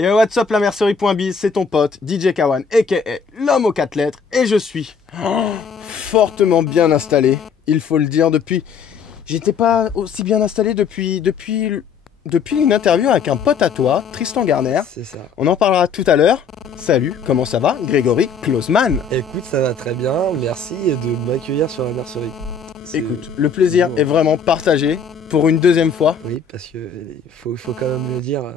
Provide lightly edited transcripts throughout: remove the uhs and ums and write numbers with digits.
Et what's up la mercerie.biz, c'est ton pote DJ Kawan, aka l'homme aux 4 lettres, et je suis fortement bien installé, il faut le dire, j'étais pas aussi bien installé depuis une interview avec un pote à toi, Tristan Garner. C'est ça. On en parlera tout à l'heure. Salut, comment ça va, Grégory Closeman? Écoute, ça va très bien, merci de m'accueillir sur la mercerie. Écoute, le plaisir est vraiment partagé pour une deuxième fois. Oui, parce que faut quand même le dire,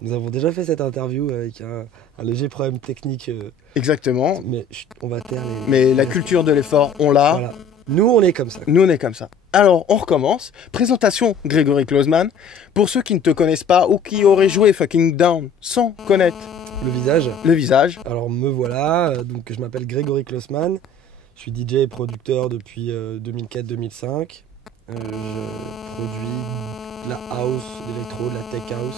nous avons déjà fait cette interview avec un léger problème technique. Exactement. Mais on va taire les... Mais la culture de l'effort, on l'a. Voilà. Nous, on est comme ça. Nous, on est comme ça. Alors, on recommence. Présentation, Grégory Closeman. Pour ceux qui ne te connaissent pas ou qui auraient joué Fucking Down sans connaître le visage. Le visage. Alors, me voilà. Donc, je m'appelle Grégory Closeman. Je suis DJ et producteur depuis 2004-2005. Je produis de la house, de l'électro, de la tech house.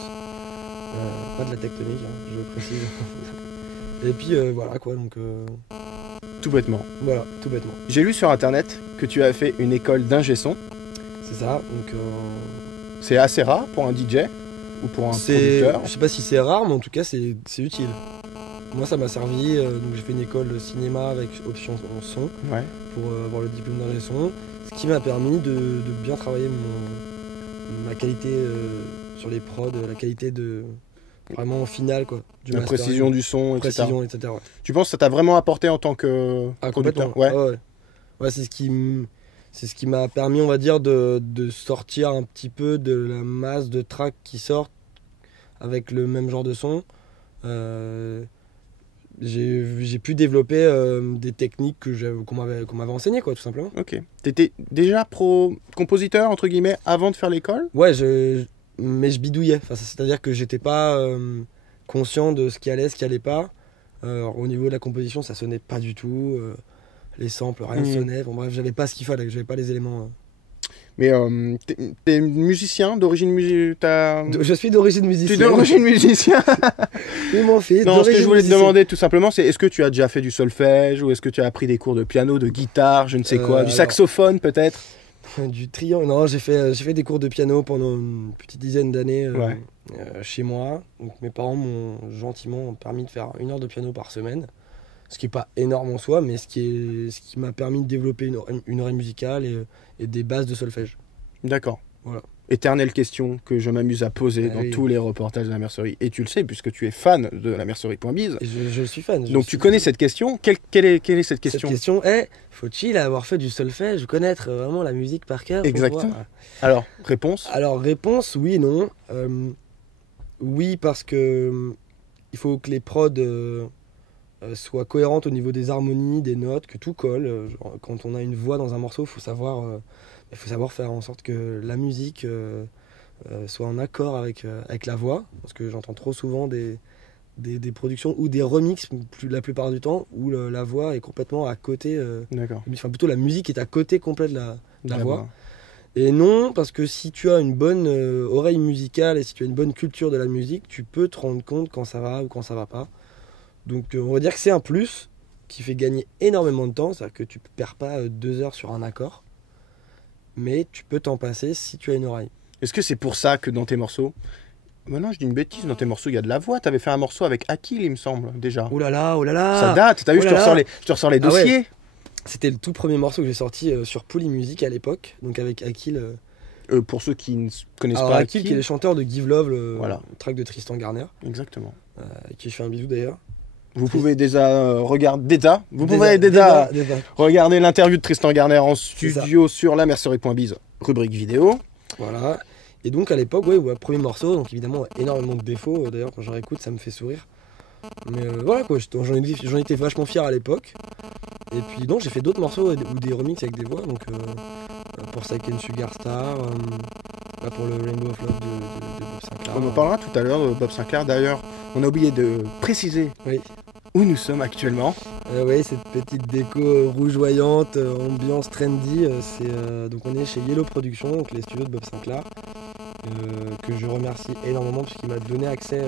Pas de la tectonique, hein, je précise. Et puis, voilà quoi. Donc... Tout bêtement. Voilà, tout bêtement. J'ai lu sur internet que tu as fait une école d'ingé son. C'est ça, donc... C'est assez rare pour un DJ ou pour un producteur. Je sais pas si c'est rare, mais en tout cas c'est utile. Moi ça m'a servi, donc j'ai fait une école de cinéma avec option en son, Ouais. pour avoir le diplôme d'ingé son, ce qui m'a permis de bien travailler ma qualité sur les prods, la qualité de... Vraiment finale quoi. La précision du son, etc. Précision, etc. Ouais. Tu penses que ça t'a vraiment apporté en tant que producteur? Ouais. Ouais, c'est ce qui m'a permis, on va dire, de sortir un petit peu de la masse de tracks qui sortent avec le même genre de son. J'ai pu développer des techniques qu'on m'avait enseignées, quoi, tout simplement. Ok. T'étais déjà compositeur, entre guillemets, avant de faire l'école? Ouais, mais je bidouillais. Enfin, c'est-à-dire que j'étais pas conscient de ce qui allait pas. Au niveau de la composition, ça sonnait pas du tout. Les samples, rien ne sonnait. Bon, bref, j'avais pas ce qu'il fallait, j'avais pas les éléments. Mais t'es musicien d'origine Je suis d'origine musicienne. Tu es d'origine musicien? Oui, mon fils. Non, ce que je voulais te demander tout simplement, c'est est-ce que tu as déjà fait du solfège ou est-ce que tu as appris des cours de piano, de guitare, je ne sais quoi, du saxophone peut-être? Du triangle. Non, j'ai fait des cours de piano pendant une petite dizaine d'années Ouais. chez moi. Donc, mes parents m'ont gentiment permis de faire 1 heure de piano par semaine. Ce qui n'est pas énorme en soi, mais ce qui m'a permis de développer une oreille musicale et des bases de solfège. D'accord. Voilà. Éternelle question que je m'amuse à poser dans tous les reportages de la mercerie. Et tu le sais, puisque tu es fan de la mercerie.biz. Je suis fan. Donc tu connais cette question. Quelle est cette question? Cette question est, faut-il avoir fait du solfège, connaître vraiment la musique par cœur? Exactement. Alors, réponse? Alors, réponse, oui et non. Oui, parce que il faut que les prods soient cohérentes au niveau des harmonies, des notes, que tout colle. Quand on a une voix dans un morceau, il faut savoir faire en sorte que la musique soit en accord avec la voix, parce que j'entends trop souvent des productions ou des remixes la plupart du temps où la voix est complètement à côté. D'accord. Enfin, plutôt la musique est à côté complet de la voix. Et non, parce que si tu as une bonne oreille musicale et si tu as une bonne culture de la musique, tu peux te rendre compte quand ça va ou quand ça va pas. Donc on va dire que c'est un plus qui fait gagner énormément de temps, c'est-à-dire que tu ne perds pas 2 heures sur un accord, mais tu peux t'en passer si tu as une oreille. Est-ce que c'est pour ça que dans tes morceaux... Maintenant, je dis une bêtise, dans tes morceaux, il y a de la voix. Tu avais fait un morceau avec Akil, il me semble, déjà. Oh là là. Ça date, t'as vu, je te ressors les dossiers. Ouais. C'était le tout premier morceau que j'ai sorti sur Poly Music à l'époque, donc avec Akil. Pour ceux qui ne connaissent alors, pas Akil, qui est le chanteur de Give Love, le track de Tristan Garner. Exactement. Qui je fais un bisou d'ailleurs. Vous pouvez déjà regarder l'interview de Tristan Garner en studio sur la mercerie.biz, rubrique vidéo. Voilà. Et donc à l'époque, premier morceau, donc évidemment énormément de défauts. D'ailleurs quand j'en réécoute, ça me fait sourire. Mais voilà quoi, j'en étais vachement fier à l'époque. Et puis donc j'ai fait d'autres morceaux ou des remixes avec des voix. Donc pour Saiken Sugar Star, pour le Rainbow of Love de Bob Sinclair. On en parlera tout à l'heure de Bob Sinclair. D'ailleurs, on a oublié de préciser où nous sommes actuellement. Oui, cette petite déco rougeoyante, ambiance trendy. Donc on est chez Yellow Productions, donc les studios de Bob Sinclair, que je remercie énormément puisqu'il m'a donné accès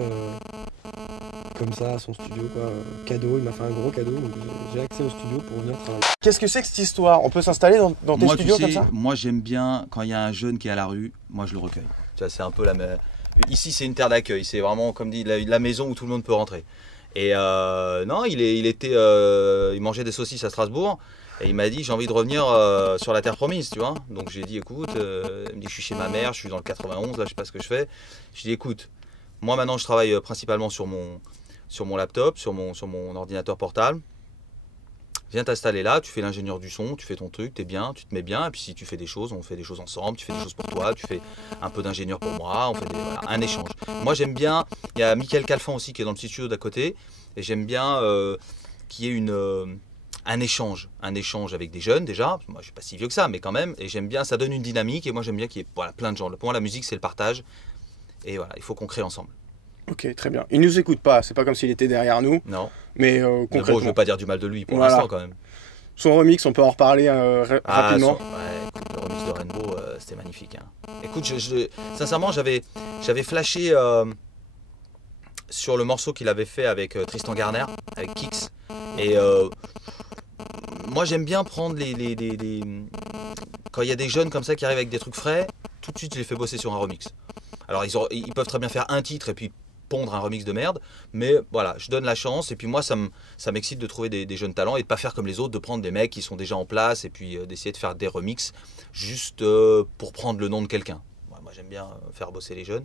comme ça à son studio, quoi. Cadeau, il m'a fait un gros cadeau, donc j'ai accès au studio pour venir travailler. Qu'est-ce que c'est que cette histoire? On peut s'installer dans tes studios comme ça? Moi j'aime bien quand il y a un jeune qui est à la rue, moi je le recueille. Tu vois, c'est un peu ici c'est une terre d'accueil, c'est vraiment comme dit la maison où tout le monde peut rentrer. Et non, il mangeait des saucisses à Strasbourg et il m'a dit j'ai envie de revenir sur la terre promise, tu vois. Donc j'ai dit écoute, il me dit je suis chez ma mère, je suis dans le 91, là je sais pas ce que je fais. Je dis écoute, moi maintenant je travaille principalement sur mon laptop, sur mon ordinateur portable. Viens t'installer là, tu fais l'ingénieur du son, tu fais ton truc, t'es bien, tu te mets bien, et puis si tu fais des choses, on fait des choses ensemble, tu fais des choses pour toi, tu fais un peu d'ingénieur pour moi, on fait voilà, un échange. Moi j'aime bien, il y a Mickaël Calfan aussi qui est dans le petit studio d'à côté, et j'aime bien qu'il y ait un échange avec des jeunes déjà, moi je suis pas si vieux que ça, mais quand même, et j'aime bien, ça donne une dynamique, et moi j'aime bien qu'il y ait voilà, plein de gens. Pour moi la musique c'est le partage, et voilà, il faut qu'on crée ensemble. Ok, très bien. Il nous écoute pas, c'est pas comme s'il était derrière nous, Non. mais Mais concrètement. bon, je veux pas dire du mal de lui pour Voilà. l'instant quand même. Son remix, on peut en reparler rapidement. Ouais, écoute, le remix de Rainbow, c'était magnifique. Hein. Écoute, sincèrement, j'avais flashé sur le morceau qu'il avait fait avec Tristan Garner, avec Kix. Et moi, j'aime bien prendre quand il y a des jeunes comme ça qui arrivent avec des trucs frais, tout de suite, je les fais bosser sur un remix. Alors, ils peuvent très bien faire un titre et puis pondre un remix de merde, mais voilà, je donne la chance et puis moi ça m'excite de trouver des jeunes talents et de pas faire comme les autres, de prendre des mecs qui sont déjà en place et puis d'essayer de faire des remixes juste pour prendre le nom de quelqu'un. Moi j'aime bien faire bosser les jeunes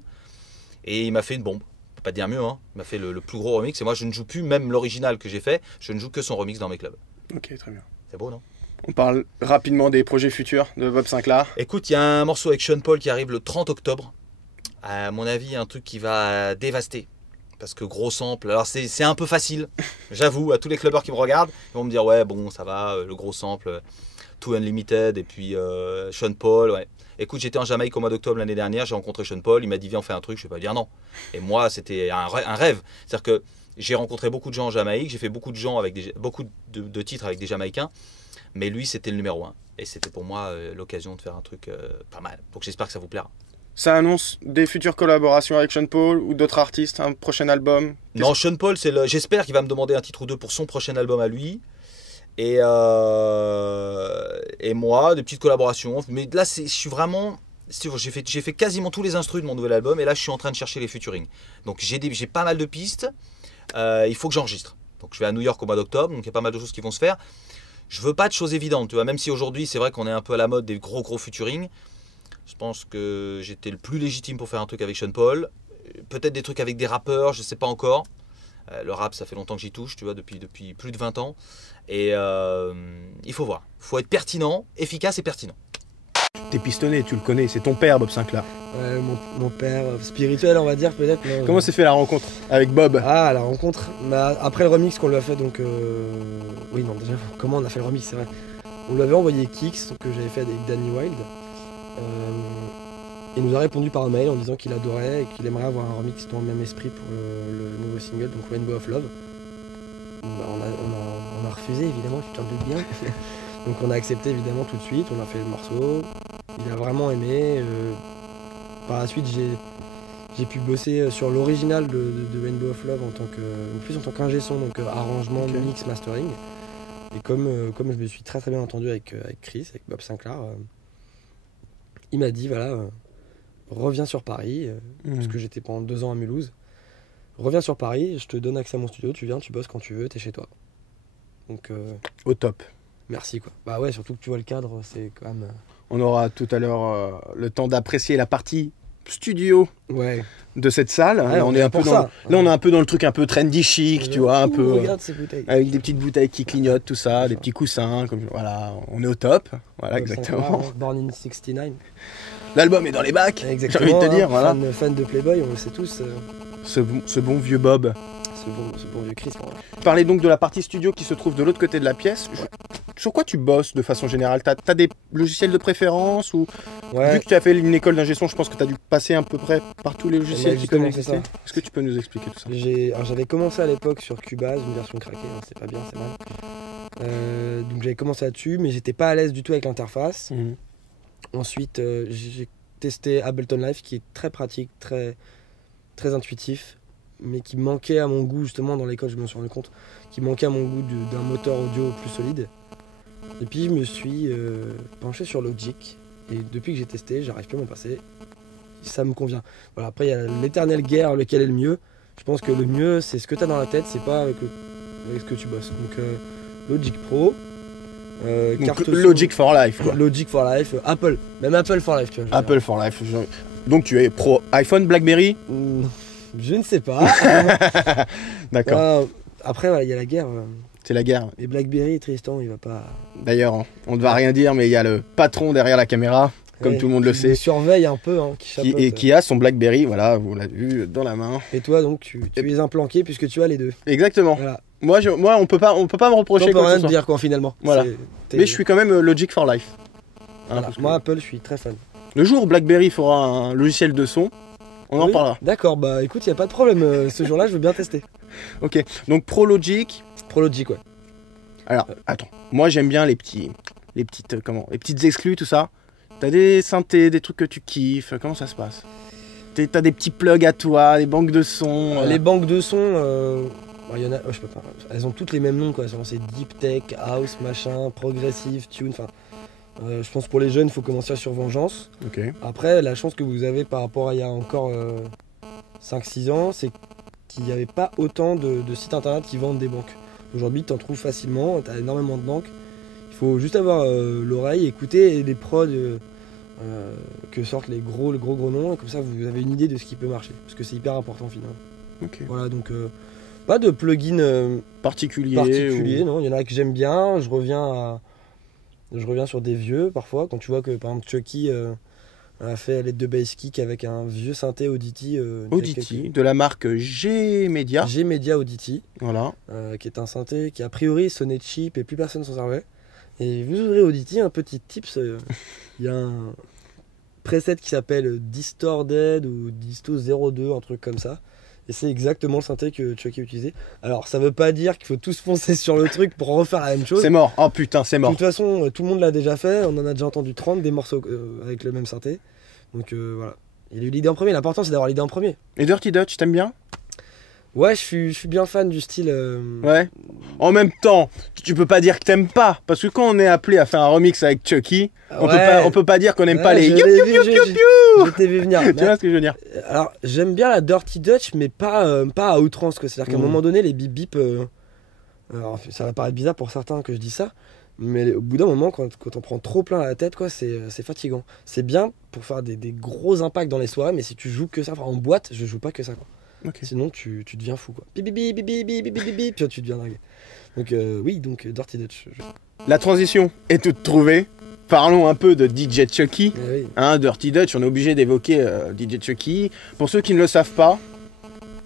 et il m'a fait une bombe, je peux pas dire mieux, hein. Il m'a fait le plus gros remix et moi je ne joue plus même l'original que j'ai fait, je ne joue que son remix dans mes clubs. Ok, très bien. C'est beau non? On parle rapidement des projets futurs de Bob Sinclar. Écoute, il y a un morceau avec Sean Paul qui arrive le 30 octobre. À mon avis, un truc qui va dévaster. Parce que gros sample, alors c'est un peu facile, j'avoue, à tous les clubbers qui me regardent, ils vont me dire ouais bon ça va, le gros sample, Too Unlimited et puis Sean Paul, ouais. Écoute, j'étais en Jamaïque au mois d'octobre l'année dernière, j'ai rencontré Sean Paul, il m'a dit viens on fait un truc, je vais pas dire non. Et moi c'était un rêve, c'est-à-dire que j'ai rencontré beaucoup de gens en Jamaïque, j'ai fait beaucoup de gens avec beaucoup de titres avec des Jamaïcains, mais lui c'était le numéro 1. Et c'était pour moi l'occasion de faire un truc pas mal, donc j'espère que ça vous plaira. Ça annonce des futures collaborations avec Sean Paul ou d'autres artistes, un prochain album? Non, Sean Paul, j'espère qu'il va me demander un titre ou deux pour son prochain album à lui. Et moi, des petites collaborations. Mais là, je suis vraiment... J'ai fait quasiment tous les instrus de mon nouvel album. Et là, je suis en train de chercher les featuring. Donc, j'ai pas mal de pistes. Il faut que j'enregistre. Donc, je vais à New York au mois d'octobre. Donc, il y a pas mal de choses qui vont se faire. Je veux pas de choses évidentes. Tu vois, même si aujourd'hui, c'est vrai qu'on est un peu à la mode des gros featuring. Je pense que j'étais le plus légitime pour faire un truc avec Sean Paul. Peut-être des trucs avec des rappeurs, je sais pas encore. Le rap, ça fait longtemps que j'y touche, tu vois, depuis plus de 20 ans. Et il faut voir. Il faut être pertinent, efficace et pertinent. T'es pistonné, tu le connais, c'est ton père Bob Sinclar. Ouais, mon père spirituel, on va dire peut-être. Comment s'est fait la rencontre avec Bob? Ah, la rencontre. Bah, après le remix qu'on lui a fait, donc... Oui, non, déjà, comment on a fait le remix, c'est vrai. On lui avait envoyé Kix, que j'avais fait avec Danny Wild. Il nous a répondu par mail en disant qu'il adorait et qu'il aimerait avoir un remix dans le même esprit pour le nouveau single, donc Rainbow of Love. Bah, on a refusé évidemment, tu t'en doutes bien. Donc on a accepté évidemment tout de suite, on a fait le morceau, il a vraiment aimé. Par la suite j'ai pu bosser sur l'original de Rainbow of Love en tant qu'ingé son, donc arrangement, Okay. mix, mastering. Et comme je me suis très bien entendu avec Chris, avec Bob Sinclar, il m'a dit voilà, reviens sur Paris, parce que j'étais pendant 2 ans à Mulhouse. Reviens sur Paris, je te donne accès à mon studio, tu viens, tu bosses quand tu veux, t'es chez toi. Donc Au top. merci quoi. Bah ouais, surtout que tu vois le cadre, c'est quand même... On aura tout à l'heure le temps d'apprécier la partie studio Ouais. de cette salle. Ouais, Là, on est un peu pour dans, ça. là, on est un peu dans le truc un peu trendy chic, tu vois, un peu Regarde ces bouteilles. avec des petites bouteilles qui clignotent, tout ça, C'est des ça. petits coussins, comme voilà, on est au top. Voilà, exactement. Born in 69. L'album est dans les bacs. Exactement. J'ai envie de te dire, hein, voilà. fan de Playboy, on le sait tous. Ce bon vieux Bob. Ce bon vieux Chris. Quoi. Parlez donc de la partie studio qui se trouve de l'autre côté de la pièce. Sur quoi tu bosses de façon générale? T'as des logiciels de préférence ou vu Ouais. que tu as fait une école d'ingé son, je pense que tu as dû passer à peu près par tous les logiciels qui peuvent justement, exister. c'est ça. Est-ce que tu peux nous expliquer tout ça? Alors, j'avais commencé à l'époque sur Cubase, une version craquée, hein, c'est pas bien, c'est mal. Donc j'avais commencé là-dessus, mais j'étais pas à l'aise du tout avec l'interface. Mhm. Ensuite, j'ai testé Ableton Live, qui est très pratique, très intuitif, mais qui manquait à mon goût, justement, dans l'école, je me suis rendu compte, qui manquait à mon goût d'un moteur audio plus solide. Et puis je me suis penché sur Logic, et depuis que j'ai testé, j'arrive plus à m'en passer. ça me convient. Voilà, après il y a l'éternelle guerre, lequel est le mieux. Je pense que le mieux c'est ce que tu as dans la tête, c'est pas avec ce que tu bosses. Donc Logic Pro, Donc, carte Logic for life, quoi. Logic for life, Apple, même Apple for life, tu vois. Apple for life. Donc tu es pro iPhone, BlackBerry? Je ne sais pas. D'accord. Après, voilà, il y a la guerre. C'est la guerre. Et BlackBerry, Tristan, il va pas. D'ailleurs, on ne va rien dire, mais il y a le patron derrière la caméra, comme Ouais, tout le monde le qui sait, nous surveille un peu, qui chapeaute. et qui a son BlackBerry, voilà, vous l'avez vu, dans la main. Et toi, donc, tu es un planqué puisque tu as les deux. Exactement. Voilà. Moi, on peut pas me reprocher On peut quoi que rien ce te soit. dire, quoi, finalement. Voilà. T'es- Mais je suis quand même Logic for life. Hein, voilà. parce que Moi, Apple, je suis très fan. le jour où BlackBerry fera un logiciel de son, on en Oui, parlera. D'accord, bah écoute, il n'y a pas de problème. Ce jour-là, je veux bien tester. Ok. Donc Pro Logic. Pro Logic, ouais. Alors, attends. Moi, j'aime bien les petites exclus, tout ça. T'as des synthés, des trucs que tu kiffes. Comment ça se passe? T'as des petits plugs à toi, des banques de sons. Les banques de sons, il y en a, je peux pas. Elles ont toutes les mêmes noms, quoi. C'est Deep Tech, House, machin, Progressive, Tune. Enfin, je pense que pour les jeunes, il faut commencer sur Vengeance. Ok. Après, la chance que vous avez par rapport à il y a encore 5-6 ans, c'est qu'il n'y avait pas autant de sites internet qui vendent des banques. Aujourd'hui, tu en trouves facilement, tu as énormément de banques. Il faut juste avoir l'oreille, écouter les prods que sortent les gros noms, et comme ça vous avez une idée de ce qui peut marcher. Parce que c'est hyper important finalement. Ok. Voilà, donc pas de plugin Particulier. non, il y en a que j'aime bien, je reviens sur des vieux parfois, quand tu vois que par exemple Chucky a fait l'aide de Bass Kick avec un vieux synthé Audity. Audity, de la marque G-Media. G-Media Audity, Voilà. qui est un synthé qui a priori sonnait cheap et plus personne s'en servait. Et vous ouvrez Audity, un petit tips, il y a un preset qui s'appelle Distorted ou Disto 02, un truc comme ça. Et c'est exactement le synthé que Chucky utilisait. Alors ça veut pas dire qu'il faut tous foncer sur le truc pour refaire la même chose. C'est mort. Oh putain, c'est De mort. toute façon, tout le monde l'a déjà fait, on en a déjà entendu 30 des morceaux avec le même synthé. Donc voilà. Il a eu l'idée en premier, l'important c'est d'avoir l'idée en premier. Et Dirty Dutch, t'aimes bien? Ouais, je suis bien fan du style. Ouais. En même temps, tu peux pas dire que t'aimes pas, parce que quand on est appelé à faire un remix avec Chucky, on peut pas dire qu'on aime pas les je youp l'ai youp vu, youp youp youp. Je t'ai vu venir. Tu vois ce que je veux dire? Alors, j'aime bien la Dirty Dutch, mais pas à outrance, quoi. C'est-à-dire qu'à un moment donné, les bip bip. Alors, ça va paraître bizarre pour certains que je dis ça, mais au bout d'un moment, quand on prend trop plein à la tête, quoi, c'est fatigant. C'est bien pour faire des gros impacts dans les soirées, mais si tu joues que ça, enfin, en boîte, je joue pas que ça, quoi. Ok. Sinon, tu deviens fou, quoi. Bip bip bip bip bip bip bip bip, puis tu deviens dingue. Donc, oui, donc Dirty Dutch. La transition est toute trouvée. Parlons un peu de DJ Chucky. Oui. Hein, Dirty Dutch, on est obligé d'évoquer DJ Chucky. Pour ceux qui ne le savent pas,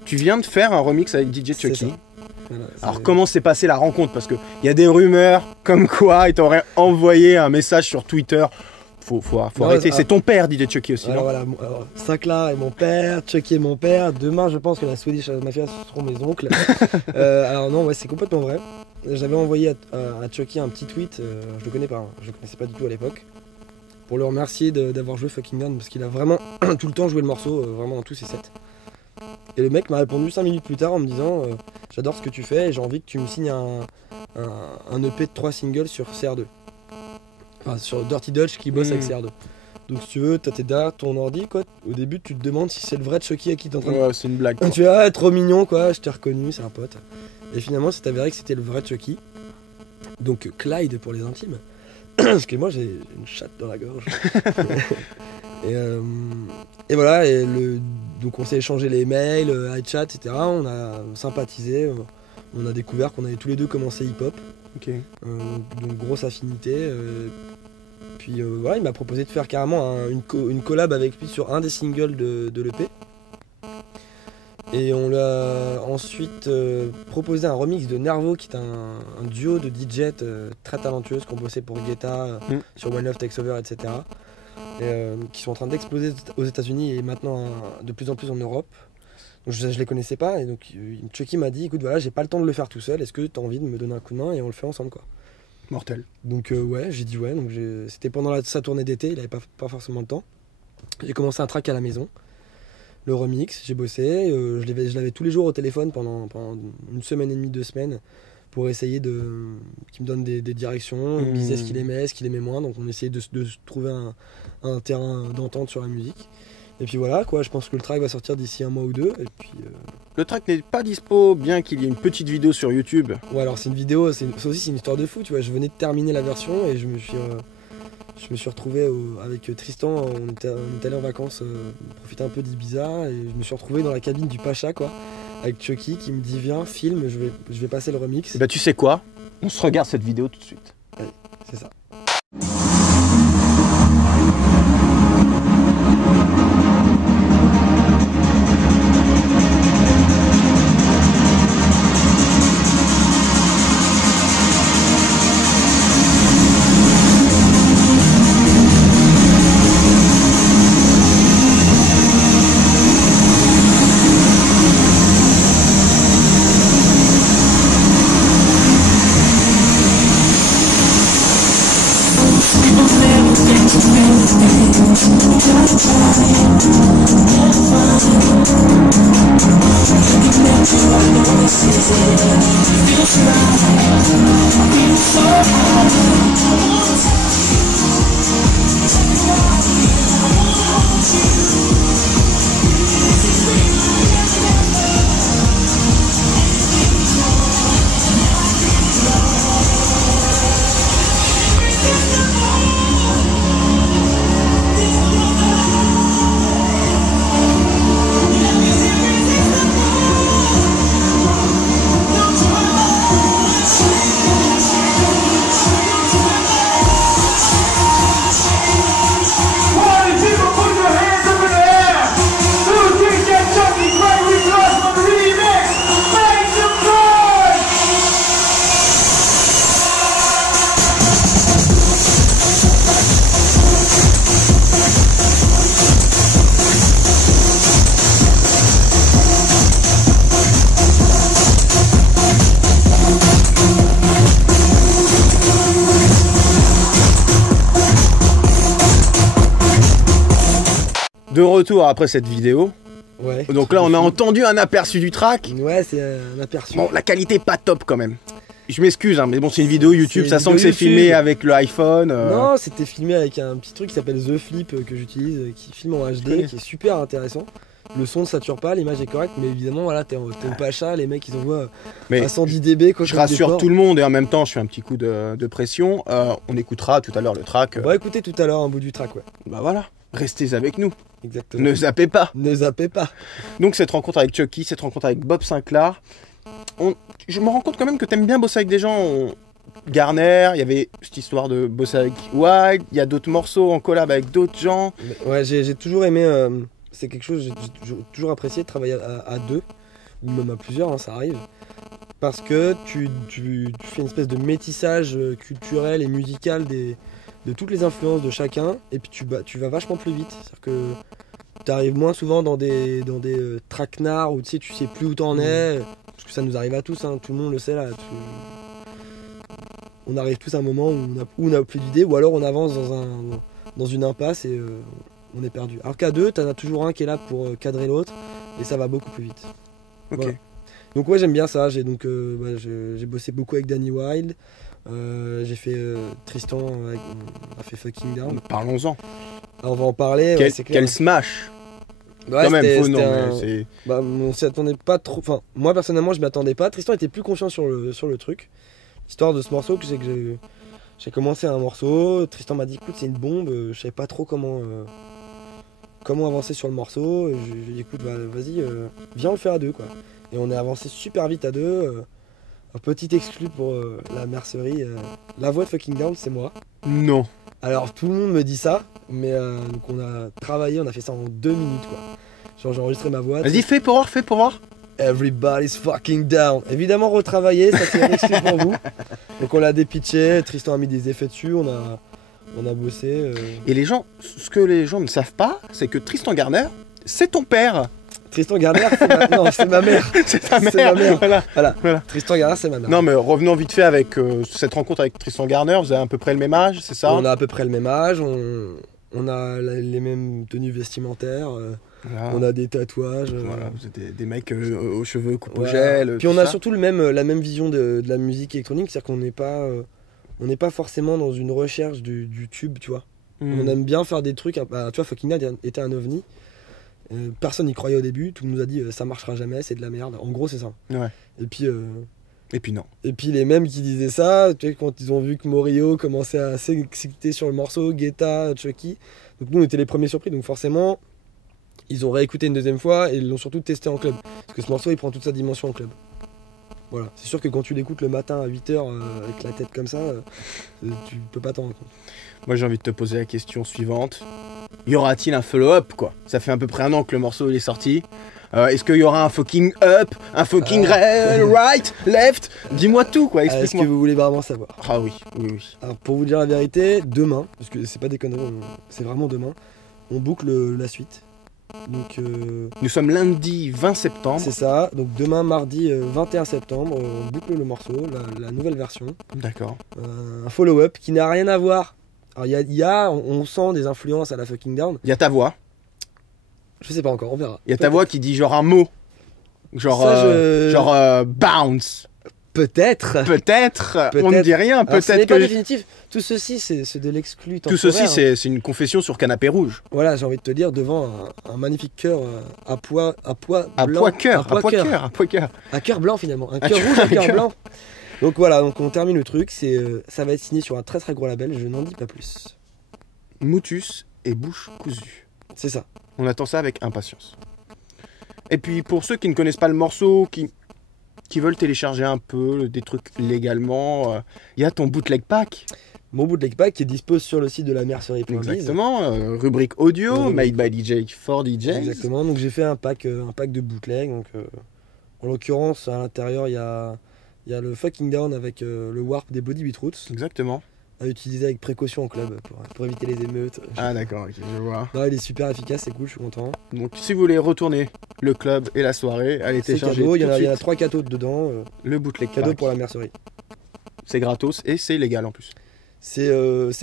tu viens de faire un remix avec DJ C'est Chucky. ça. Voilà, Alors comment s'est passée la rencontre? Parce qu'il y a des rumeurs comme quoi il t'aurait envoyé un message sur Twitter. Faut Non, arrêter. ça- C'est ton père, DJ Chucky aussi, Alors non? voilà, Sinclair est mon père, Chucky est mon père. Demain, je pense que la Swedish Mafia seront mes oncles. Alors non, ouais, c'est complètement vrai. J'avais envoyé à Chucky un petit tweet, je le connais pas, hein, je le connaissais pas du tout à l'époque, pour le remercier d'avoir joué Fucking Man, parce qu'il a vraiment tout le temps joué le morceau, vraiment dans tous ses sets. Et le mec m'a répondu 5 minutes plus tard en me disant j'adore ce que tu fais et j'ai envie que tu me signes un EP de 3 singles sur CR2. Enfin, sur Dirty Dutch qui bosse avec CR2. Donc si tu veux, t'es derrière ton ordi, quoi. Au début, tu te demandes si c'est le vrai Chucky à qui t'es en train de... Ouais, c'est une blague. quoi. Tu vas trop mignon, quoi, je t'ai reconnu, c'est un pote. Et finalement, c'est avéré que c'était le vrai Chucky. Donc Clyde pour les intimes. Parce que moi, j'ai une chatte dans la gorge. et voilà, donc on s'est échangé les mails, iChat, etc. On a sympathisé. On a découvert qu'on avait tous les deux commencé hip-hop. Ok. Donc grosse affinité. Puis voilà, il m'a proposé de faire carrément une collab avec lui sur un des singles de l'EP. Et on lui a ensuite proposé un remix de Nervo, qui est un duo de DJ très talentueux, qui ont bossé pour Guetta, sur One Love Takes Over, etc. Qui sont en train d'exploser aux États-Unis et maintenant de plus en plus en Europe. Donc je les connaissais pas, et donc Chucky m'a dit écoute, voilà, j'ai pas le temps de le faire tout seul, est-ce que tu as envie de me donner un coup de main et on le fait ensemble, quoi. Mortel. Donc ouais, j'ai dit ouais. Donc c'était pendant sa tournée d'été, il avait pas forcément le temps. J'ai commencé un track à la maison, le remix, j'ai bossé, je l'avais tous les jours au téléphone pendant une semaine et demie, 2 semaines, pour essayer qu'il me donne des directions, il me disait ce qu'il aimait moins, donc on essayait de trouver un terrain d'entente sur la musique. Et puis voilà quoi, je pense que le track va sortir d'ici un mois ou deux. Et puis Le track n'est pas dispo, bien qu'il y ait une petite vidéo sur YouTube. ouais, alors c'est une vidéo, ça aussi c'est une histoire de fou, tu vois. Je venais de terminer la version et je me suis retrouvé avec Tristan, on était allé en vacances, profiter un peu d'Ibiza et je me suis retrouvé dans la cabine du Pacha quoi, avec Chucky qui me dit viens filme, je vais passer le remix. Et bah tu sais quoi? On se regarde cette vidéo tout de suite. Allez, c'est ça. De retour après cette vidéo. Ouais. Donc là, on a entendu un aperçu du track. Ouais, c'est un aperçu. Bon, la qualité est pas top quand même. Je m'excuse, hein, mais bon, c'est une vidéo YouTube, C'est ça une sent que vidéo c'est filmé YouTube. avec le iPhone. Non, c'était filmé avec un petit truc qui s'appelle The Flip que j'utilise, qui filme en Je connais. HD, qui est super intéressant. Le son ne sature pas, l'image est correcte, mais évidemment, voilà, t'es au Pacha, les mecs ils envoient Mais à 110 dB. Quand je rassure tout le monde et en même temps, je fais un petit coup de pression. On écoutera tout à l'heure le track. On va écouter tout à l'heure un bout du track, ouais. Bah voilà, restez avec nous. Exactement. Ne zappez pas. Ne zappez pas. Donc cette rencontre avec Chucky, cette rencontre avec Bob Sinclair, je me rends compte quand même que t'aimes bien bosser avec des gens. Garner, il y avait cette histoire de bosser avec Wild, il y a d'autres morceaux en collab avec d'autres gens. Ouais, j'ai toujours aimé, c'est quelque chose, j'ai toujours apprécié de travailler à deux, ou même à plusieurs, hein, ça arrive. Parce que tu fais une espèce de métissage culturel et musical de toutes les influences de chacun, et puis tu vas vachement plus vite. C'est-à-dire que tu arrives moins souvent dans des traquenards où tu sais plus où t'en es, parce que ça nous arrive à tous, hein, tout le monde le sait là. On arrive tous à un moment où on a plus d'idées, ou alors on avance dans une impasse et on est perdu. Alors qu'à deux, t'en as toujours un qui est là pour cadrer l'autre, et ça va beaucoup plus vite. Ok. Voilà. Donc ouais, j'aime bien ça. J'ai bossé beaucoup avec Danny Wilde. J'ai fait Tristan, on a fait Fucking Down. Parlons-en. Alors, on va en parler. Ouais, c'est clair. Quel smash. Ouais, quand même, c'était- faut c'était non. un- Mais c'est... Bah, on s'y attendait pas trop. Enfin, moi personnellement, je m'y attendais pas. Tristan était plus confiant sur le truc. L'histoire de ce morceau, que j'ai commencé un morceau. Tristan m'a dit écoute, c'est une bombe. Je savais pas trop comment avancer sur le morceau. Je lui ai dit écoute, vas-y, viens on le faire à deux quoi. Et on est avancé super vite à deux. Un petit exclu pour la mercerie. La voix de Fucking Down, c'est moi. Non. Alors tout le monde me dit ça, mais donc on a travaillé, on a fait ça en 2 minutes quoi. Genre j'ai enregistré ma voix. Vas-y, fais pour voir. Everybody's fucking down. Évidemment retravaillé, ça c'est un excuse pour vous. Donc on l'a dépitché, Tristan a mis des effets dessus, on a bossé. Et les gens, ce que les gens ne savent pas, c'est que Tristan Garner, c'est ton père. Tristan Garner, c'est ma mère. C'est ta C'est mère. ma mère. Voilà. Voilà. Tristan Garner, c'est ma mère. Non, mais revenons vite fait avec cette rencontre avec Tristan Garner. Vous avez à peu près le même âge, c'est ça? On a à peu près le même âge, on a les mêmes tenues vestimentaires, Voilà. on a des tatouages. Voilà, vous êtes des mecs aux cheveux coupe au Ouais. gel. Puis tout on a ça. surtout la même vision de la musique électronique, c'est-à-dire qu'on n'est pas forcément dans une recherche du tube, tu vois. Hmm. On aime bien faire des trucs, tu vois, Fucking Down était un ovni. Personne n'y croyait au début, tout le monde nous a dit ça marchera jamais, c'est de la merde. En gros, c'est ça. Ouais. Et puis, Non. les mêmes qui disaient ça, tu sais, quand ils ont vu que Morio commençait à s'exciter sur le morceau, Guetta, Chucky, donc nous on était les premiers surpris, donc forcément ils ont réécouté une deuxième fois et ils l'ont surtout testé en club. Parce que ce morceau il prend toute sa dimension en club. Voilà, c'est sûr que quand tu l'écoutes le matin à 8h avec la tête comme ça, tu peux pas t'en rendre compte. Moi j'ai envie de te poser la question suivante. Y aura-t-il un follow-up quoi? Ça fait à peu près un an que le morceau il est sorti. Est-ce qu'il y aura un fucking up, un fucking right, left? Dis-moi tout quoi, Est-ce explique-moi. que vous voulez vraiment savoir? Ah oui. Alors pour vous dire la vérité, demain, parce que c'est pas des conneries, c'est vraiment demain, on boucle la suite. Donc Nous sommes lundi 20 septembre. c'est ça, donc demain mardi 21 septembre, on boucle le morceau, la nouvelle version. D'accord. Un follow-up qui n'a rien à voir. Alors on sent des influences à la fucking down. Il y a ta voix. Je sais pas encore, on verra. Il y a ta voix qui dit genre un mot. Genre, Ça, bounce. Peut-être. Peut-être. On ne dit rien. Alors, ce n'est Peut-être pas que. définitif. Tout ceci, c'est de l'exclu Tout temporaire. ceci, c'est une confession sur canapé rouge. Voilà, j'ai envie de te dire, devant un magnifique cœur à poids À blanc. poids cœur. À cœur blanc finalement. Un Un cœur cœur- rouge, un un cœur cœur. blanc. Donc voilà, donc on termine le truc. Ça va être signé sur un très très gros label, je n'en dis pas plus. Moutus et bouche cousue. C'est ça. On attend ça avec impatience. Et puis pour ceux qui ne connaissent pas le morceau, qui veulent télécharger un peu des trucs légalement, il y a ton bootleg pack. Mon bootleg pack qui est dispo sur le site de la mercerie.biz. Exactement. Rubrique audio, Rubrique. made by DJ for DJ. Exactement. Donc j'ai fait un pack de bootleg. Donc en l'occurrence à l'intérieur il y a le fucking down avec le warp des Body Beat Roots Exactement. à utiliser avec précaution en club pour éviter les émeutes. Ah d'accord, ok, je vois. Non, il est super efficace, c'est cool, je suis content. Donc si vous voulez retourner le club et la soirée, allez C'est télécharger cadeau, tout il y de en a suite 3 cadeaux dedans. le bootleg Cadeau pack. pour la mercerie. C'est gratos et c'est légal en plus. C'est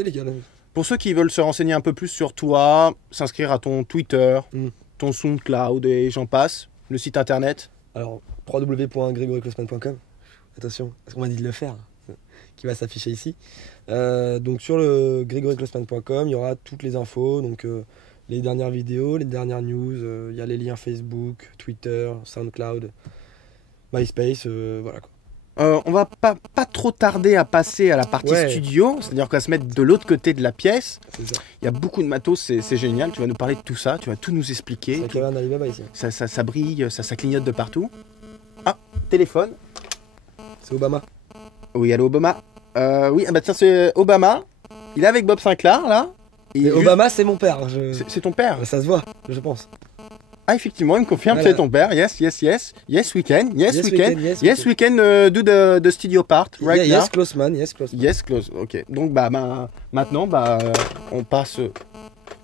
légal. Pour ceux qui veulent se renseigner un peu plus sur toi, s'inscrire à ton Twitter, Mm. ton SoundCloud et j'en passe, le site internet. Alors, www.gregoryclossman.com. Attention, parce qu'on m'a dit de le faire, qui va s'afficher ici. Donc sur le gregoryclossman.com, il y aura toutes les infos, donc les dernières vidéos, les dernières news, il y a les liens Facebook, Twitter, SoundCloud, MySpace, voilà quoi. On va pas trop tarder à passer à la partie Ouais. studio, c'est-à-dire qu'on va se mettre de l'autre côté de la pièce. C'est ça. Il y a beaucoup de matos, c'est génial. Tu vas nous parler de tout ça, tu vas tout nous C'est expliquer. la caverne d'Alibaba ici. Ça brille, ça clignote de partout. Ah, téléphone. C'est Obama. Oui, allô Obama. Oui, ah bah tiens, c'est Obama. Il est avec Bob Sinclair là. Et Mais juste- Obama, c'est mon père. C'est ton père. Ça se voit, je pense. Ah, effectivement, il me confirme, Voilà. c'est ton père. Yes, we can. Yes, we can. Yes, Yes, we can do the studio part right now. Yes, Clossman, yes, Clossman. Yes, close. Ok. Donc, maintenant, on passe.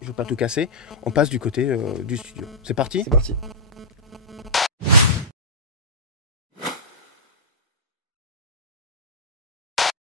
Je veux pas tout casser. On passe du côté du studio. C'est parti C'est parti.